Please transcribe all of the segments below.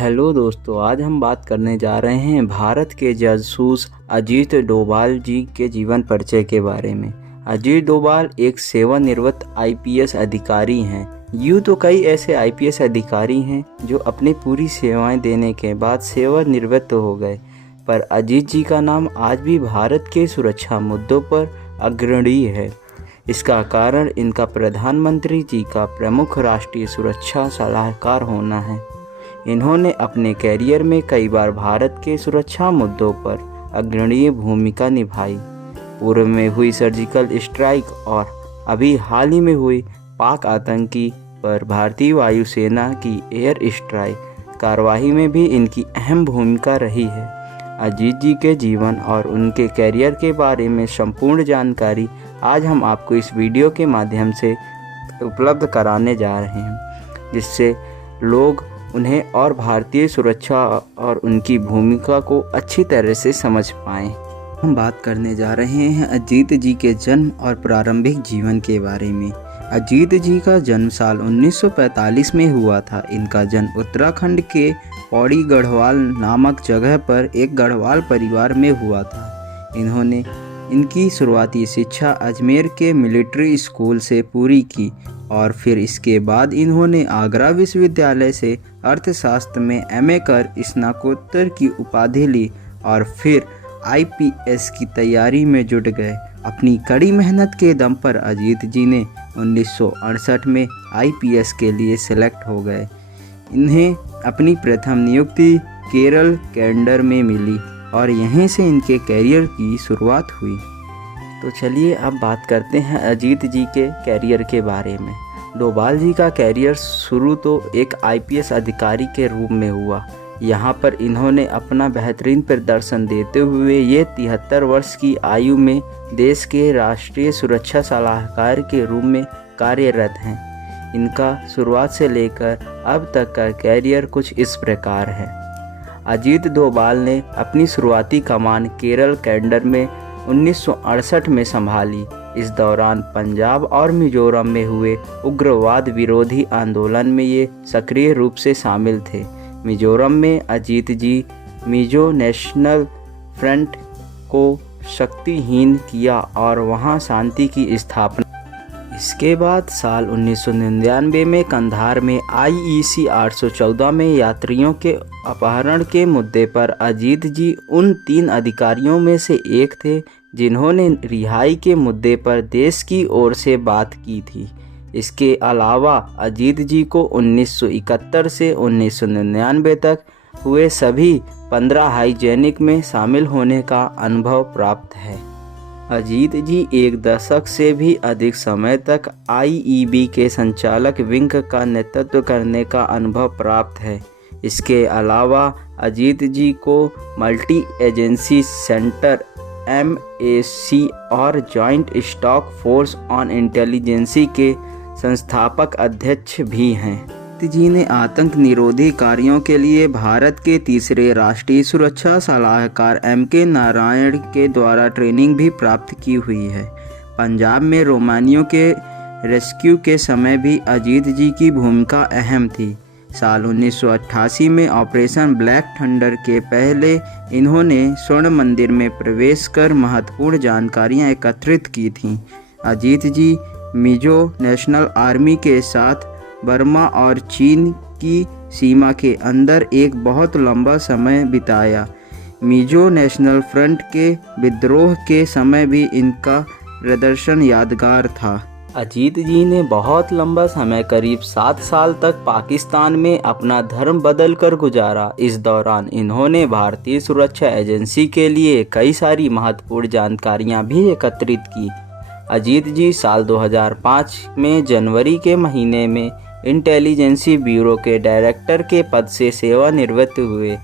Hello दोस्तों, आज हम बात करने जा रहे हैं भारत के जासूस अजीत डोभाल जी के जीवन परिचय के बारे में। अजीत डोभाल एक सेवानिवृत्त आईपीएस अधिकारी हैं। यूँ तो कई ऐसे आईपीएस अधिकारी हैं जो अपनी पूरी सेवाएं देने के बाद सेवानिवृत्त हो गए, पर अजीत जी का नाम आज भी भारत के सुरक्षा मुद्दों पर अग्रणी है। इसका कारण इनका प्रधानमंत्री जी का प्रमुख राष्ट्रीय सुरक्षा सलाहकार होना है। इन्होंने अपने कैरियर में कई बार भारत के सुरक्षा मुद्दों पर अग्रणी भूमिका निभाई। पूर्व में हुई सर्जिकल स्ट्राइक और अभी हाल ही में हुई पाक आतंकी पर भारतीय वायुसेना की एयर स्ट्राइक कार्रवाई में भी इनकी अहम भूमिका रही है। अजीत जी के जीवन और उनके कैरियर के बारे में संपूर्ण जानकारी आज हम आपको इस वीडियो के माध्यम से उपलब्ध कराने जा रहे हैं, जिससे लोग उन्हें और भारतीय सुरक्षा और उनकी भूमिका को अच्छी तरह से समझ पाएं। हम बात करने जा रहे हैं अजीत जी के जन्म और प्रारंभिक जीवन के बारे में। अजीत जी का जन्म साल 1945 में हुआ था। इनका जन्म उत्तराखंड के पौड़ी गढ़वाल नामक जगह पर एक गढ़वाल परिवार में हुआ था। इन्होंने इनकी शुरुआती शिक्षा अजमेर के मिलिट्री स्कूल से पूरी की और फिर इसके बाद इन्होंने आगरा विश्वविद्यालय से अर्थशास्त्र में एमए कर स्नातकोत्तर की उपाधि ली और फिर आईपीएस की तैयारी में जुट गए। अपनी कड़ी मेहनत के दम पर अजीत जी ने 1968 में आईपीएस के लिए सिलेक्ट हो गए। इन्हें अपनी प्रथम नियुक्ति केरल कैडर में मिली और यहीं से इनके कैरियर की शुरुआत हुई। तो चलिए अब बात करते हैं अजीत जी के कैरियर के बारे में। डोभाल जी का कैरियर शुरू तो एक आईपीएस अधिकारी के रूप में हुआ। यहाँ पर इन्होंने अपना बेहतरीन प्रदर्शन देते हुए ये 73 वर्ष की आयु में देश के राष्ट्रीय सुरक्षा सलाहकार के रूप में कार्यरत हैं। इनका शुरुआत से लेकर अब तक का कैरियर कुछ इस प्रकार है। अजीत डोभाल ने अपनी शुरुआती कमान केरल कैडर में 1968 में संभाली। इस दौरान पंजाब और मिजोरम में हुए उग्रवाद विरोधी आंदोलन में ये सक्रिय रूप से शामिल थे। मिजोरम में अजीत जी मिजो नेशनल फ्रंट को शक्तिहीन किया और वहां शांति की स्थापना। इसके बाद साल 1999 में कंधार में IEC 814 में यात्रियों के अपहरण के मुद्दे पर अजीत जी उन 3 अधिकारियों में से एक थे जिन्होंने रिहाई के मुद्दे पर देश की ओर से बात की थी। इसके अलावा अजीत जी को 1971 से 1999 तक हुए सभी 15 हाईजैनिक में शामिल होने का अनुभव प्राप्त है। अजीत जी एक दशक से भी अधिक समय तक IEB के संचालक विंग का नेतृत्व करने का अनुभव प्राप्त है। इसके अलावा अजीत जी को मल्टी एजेंसी सेंटर MAC और joint stock force on intelligence के संस्थापक अध्यक्ष भी हैं। अजीत जी ने आतंक निरोधी कार्यों के लिए भारत के तीसरे राष्ट्रीय सुरक्षा सलाहकार MK नारायण के द्वारा ट्रेनिंग भी प्राप्त की हुई है। पंजाब में रोमानियों के रेस्क्यू के समय भी अजीत जी की भूमिका अहम थी। साल 1988 में ऑपरेशन ब्लैक थंडर के पहले इन्होंने स्वर्ण मंदिर में प्रवेश कर महत्वपूर्ण जानकारियां एकत्रित की थीं। अजीत जी मिजो नेशनल आर्मी के साथ बर्मा और चीन की सीमा के अंदर एक बहुत लंबा समय बिताया। मिजो नेशनल फ्रंट के विद्रोह के समय भी इनका प्रदर्शन यादगार था। अजीत जी ने बहुत लंबा समय करीब 7 साल तक पाकिस्तान में अपना धर्म बदल कर गुजारा। इस दौरान इन्होंने भारतीय सुरक्षा एजेंसी के लिए कई सारी महत्वपूर्ण जानकारियां भी एकत्रित की। अजीत जी साल 2005 में जनवरी के महीने में इंटेलिजेंसी ब्यूरो के डायरेक्टर के पद से सेवानिवृत्त हुए।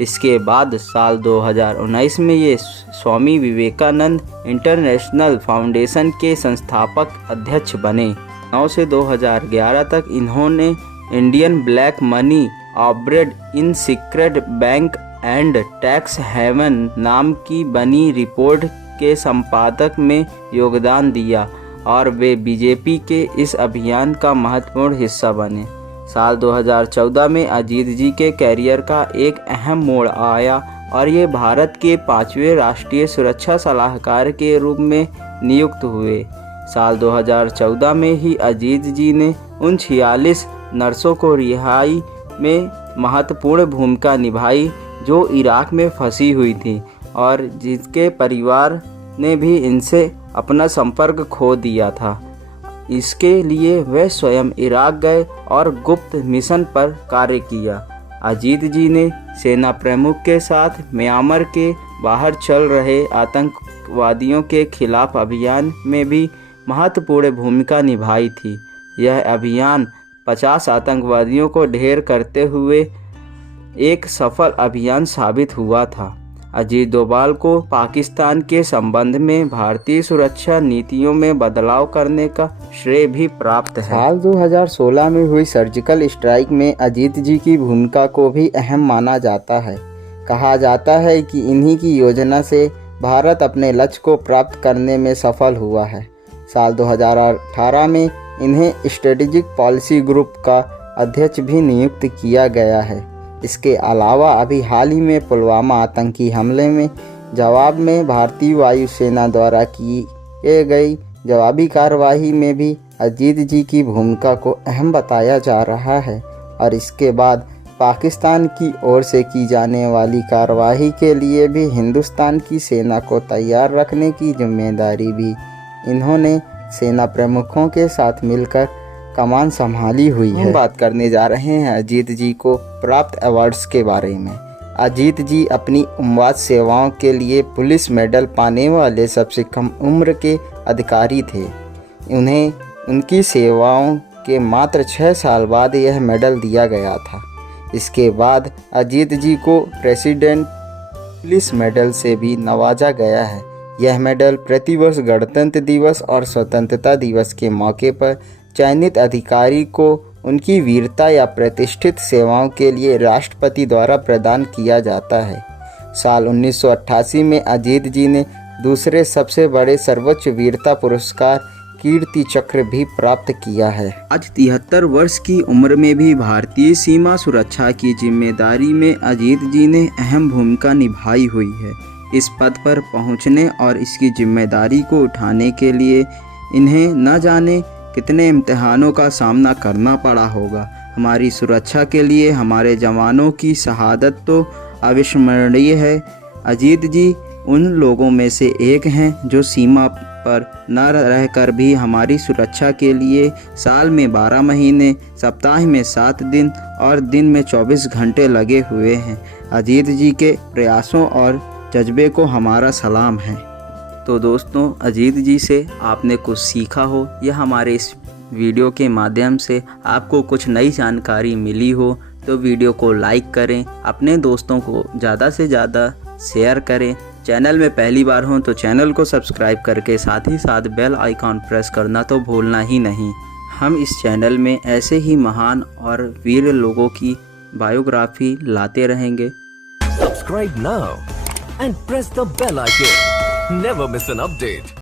इसके बाद साल 2019 में ये स्वामी विवेकानंद इंटरनेशनल फाउंडेशन के संस्थापक अध्यक्ष बने। 9 से 2011 तक इन्होंने Indian black money operate in secret bank and tax haven नाम की बनी रिपोर्ट के संपादक में योगदान दिया और वे बीजेपी के इस अभियान का महत्वपूर्ण हिस्सा बने। साल 2014 में अजीत जी के कैरियर का एक अहम मोड़ आया और ये भारत के 5वें राष्ट्रीय सुरक्षा सलाहकार के रूप में नियुक्त हुए। साल 2014 में ही अजीत जी ने उन 46 नर्सों को रिहाई में महत्वपूर्ण भूमिका निभाई जो इराक में फंसी हुई थी और जिसके परिवार ने भी इनसे अपना संपर्क खो दिया था। इसके लिए वे स्वयं इराक गए और गुप्त मिशन पर कार्य किया। अजीत जी ने सेना प्रमुख के साथ म्यांमार के बाहर चल रहे आतंकवादियों के खिलाफ अभियान में भी महत्वपूर्ण भूमिका निभाई थी। यह अभियान 50 आतंकवादियों को ढेर करते हुए एक सफल अभियान साबित हुआ था। अजीत डोभाल को पाकिस्तान के संबंध में भारतीय सुरक्षा नीतियों में बदलाव करने का श्रेय भी प्राप्त है। साल 2016 में हुई सर्जिकल स्ट्राइक में अजीत जी की भूमिका को भी अहम माना जाता है। कहा जाता है कि इन्हीं की योजना से भारत अपने लक्ष्य को प्राप्त करने में सफल हुआ है। साल 2018 में इन्हें स्ट्रेटेजिक पॉलिसी ग्रुप का अध्यक्ष भी नियुक्त किया गया है। इसके अलावा अभी हाल ही में पुलवामा आतंकी हमले में जवाब में भारतीय वायुसेना द्वारा की गई जवाबी कार्रवाई में भी अजीत जी की भूमिका को अहम बताया जा रहा है और इसके बाद पाकिस्तान की ओर से की जाने वाली कार्रवाई के लिए भी हिंदुस्तान की सेना को तैयार रखने की जिम्मेदारी भी इन्होंने सेना प्रमुखों के साथ मिलकर कमान संभाली हुई है। हम बात करने जा रहे हैं अजीत जी को प्राप्त अवार्ड्स के बारे में। अजीत जी अपनी उम्मवाद सेवाओं के लिए पुलिस मेडल पाने वाले सबसे कम उम्र के अधिकारी थे। उन्हें उनकी सेवाओं के मात्र 6 साल बाद यह मेडल दिया गया था। इसके बाद अजीत जी को प्रेसिडेंट पुलिस मेडल से भी नवाजा गया है। यह मेडल प्रतिवर्ष गणतंत्र दिवस और स्वतंत्रता दिवस के मौके पर चयनित अधिकारी को उनकी वीरता या प्रतिष्ठित सेवाओं के लिए राष्ट्रपति द्वारा प्रदान किया जाता है। साल 1988 में अजीत जी ने दूसरे सबसे बड़े सर्वोच्च वीरता पुरस्कार कीर्ति चक्र भी प्राप्त किया है। आज 73 वर्ष की उम्र में भी भारतीय सीमा सुरक्षा की जिम्मेदारी में अजीत जी ने अहम भूमिका निभाई हुई है। इस पद पर पहुंचने और इसकी जिम्मेदारी को उठाने के लिए इन्हें न जाने कितने इम्तिहानों का सामना करना पड़ा होगा। हमारी सुरक्षा के लिए हमारे जवानों की शहादत तो अविस्मरणीय है। अजीत जी उन लोगों में से एक हैं जो सीमा पर न रहकर भी हमारी सुरक्षा के लिए साल में 12 महीने, सप्ताह में 7 दिन और दिन में 24 घंटे लगे हुए हैं। अजीत जी के प्रयासों और जज्बे को हमारा सलाम है। तो दोस्तों, अजीत जी से आपने कुछ सीखा हो या हमारे इस वीडियो के माध्यम से आपको कुछ नई जानकारी मिली हो तो वीडियो को लाइक करें, अपने दोस्तों को ज़्यादा से ज़्यादा शेयर करें। चैनल में पहली बार हो तो चैनल को सब्सक्राइब करके साथ ही साथ बेल आइकॉन प्रेस करना तो भूलना ही नहीं। हम इस चैनल में ऐसे ही महान और वीर लोगों की बायोग्राफी लाते रहेंगे। Subscribe now and press the bell icon. Never miss an update.